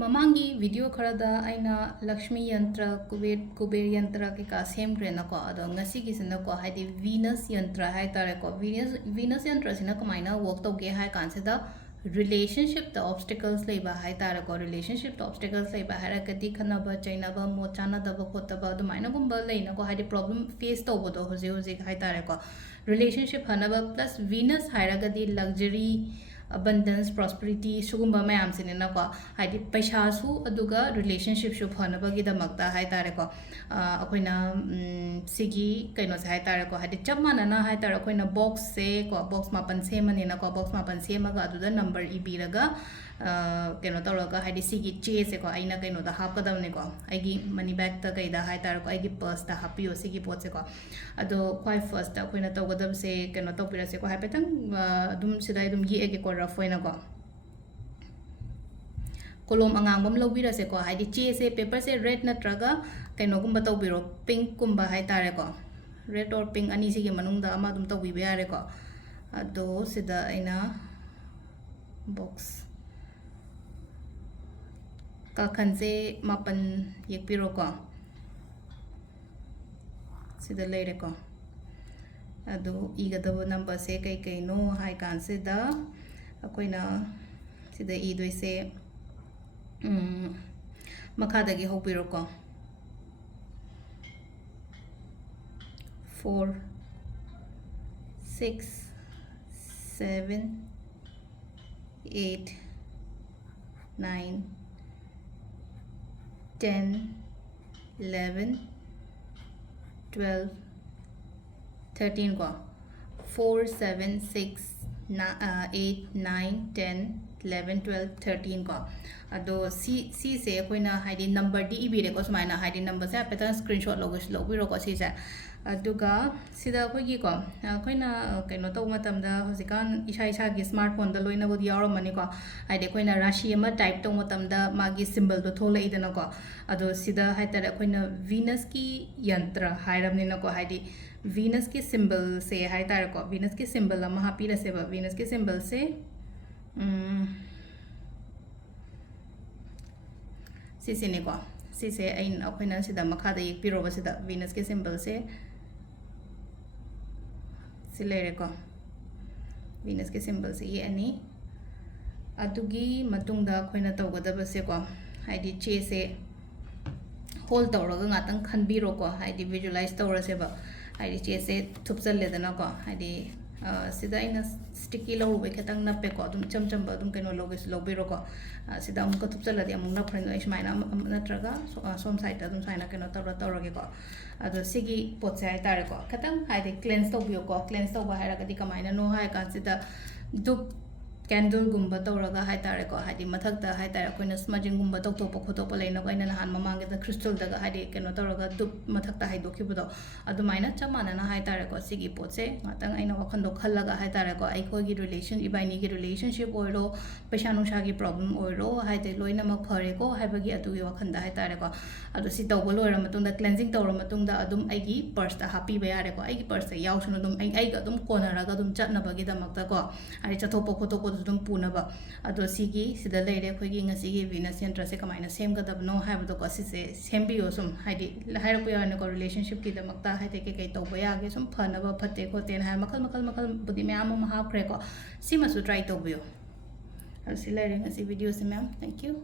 Mamangi video kharada aina Lakshmi Yantra Kuber Yantra ki ka same krena ko ado ngasi ki sina ko haidi Venus Yantra hai tare ko Venus Yantra sina kamaina work to ge hai kan se da relationship the obstacles lei ba hai tare ko relationship the obstacles lei ba hara kati khana ba chaina ba mo chana da ba khota ba do maina gum ba lei na ko haidi problem face to bo do hoje hai tare ko relationship hana ba plus Venus haira gadi luxury abundance prosperity sugumba mayam sinina ko haidi paisa su aduga relationship shu phanabagi damakta hai tare ko akoina sigi kaino se hai tare ko haidi chamana na hai tare koina box se ko box mapan se manina ko box mapan se maga aduda number ibiraga kaino tawraga haidi sigi che se ko aina kaino da hapkadamne ko aigi money bag ta kaida hai tare ko aigi purse ta hapiyo sigi pot se ko ado quite first ta koina tawgadam se kaino tawpira se ko haipetang dum sidai dum gi ege ko rafoina ko kolom angang bam lobira se ko haidi che se paper se red natraga kaino gumba tawbiro pink kumba hai tare ko red or pink ani sigi manungda ama dum tawbi be are ko ado sida aina box ka khanse mapan yekpiro ko sida leire ko ado igadaba number se kai kai no hai kan se da akoina sida idoi se makadagi hopiro ko 4 6 7 8 9 10 11 12 13 ko 4 7 6 8 9 10 11 12 13 ko ado si se akoina haidi number di ibire ko sumaina haidi number se apeta screenshot logiro ko si se aduga sida akoigi ko akoina kaino taw matamda hosikan isa gi smartphone da loina bod yaro mani ko haidi akoina rashi ama type taw matamda magi symbol do tholai dana ko ado sida haitara akoina Venus ki yantra hairamni na ko haidi Venus ki symbol se haitara ko Venus ki symbol ama hapira se ba Venus ki symbol se sisine ko sise ain akoina sida makhada yekpiro ba sida Venus ki symbol se silere ko Venus ki symbol se ye ani adugi matungda akoina tawgadaba se ko haidi che se hold tawraga ngatang khanbiro ko haidi visualize tawra se ba haidi che se thupsal ledana ko haidi sida ina sticky lo be khetang na pe ko dum cham ba dum keno logis lobiro ko sida amka thupsal adi amna friend is maina natraga som site dum saina keno tawra ge ko ado sigi pot sai tare ko khetang haidi cleanse to bio ko cleanse to ba haira gadi kamaina no hai ka sida dup candle gumba tawraga hai tare ko haidi mathak ta hai tare koina smudging gumba tok tok pokho to laina ko ina han mamang da crystal daga haidi keno tawraga dup mathak ta hai dokhi budo adu maina chamana na hai tare ko sigi pot se ngatang aina wakhan do khallaga hai tare ko ai ko gi relation ibaini gi relationship oiro paisa nusha gi problem oiro hai de loina ma phare ko hai bagi atu gi wakhan da hai tare ko adu si tawbo loira matung da cleansing tawra matung da adum ai gi purse ta happy ba yare ko ai gi purse yaw sunu dum ai ga dum konara ga dum chatna bagi da makta ko ari chatho pokho to ko dum punaba ado sigi sida leire khoigi ngasi gi Venus Yantra se kamaina sem ga dabno haibdo ko si se sembiyo sum haidi haira ko yana ko relationship ki damakta haite ke kai tawba ya ge sum phanaba phatte ko ten ha makal budi me ama ma ha kre ko sima su try to bio asi leire ngasi video se ma'am thank you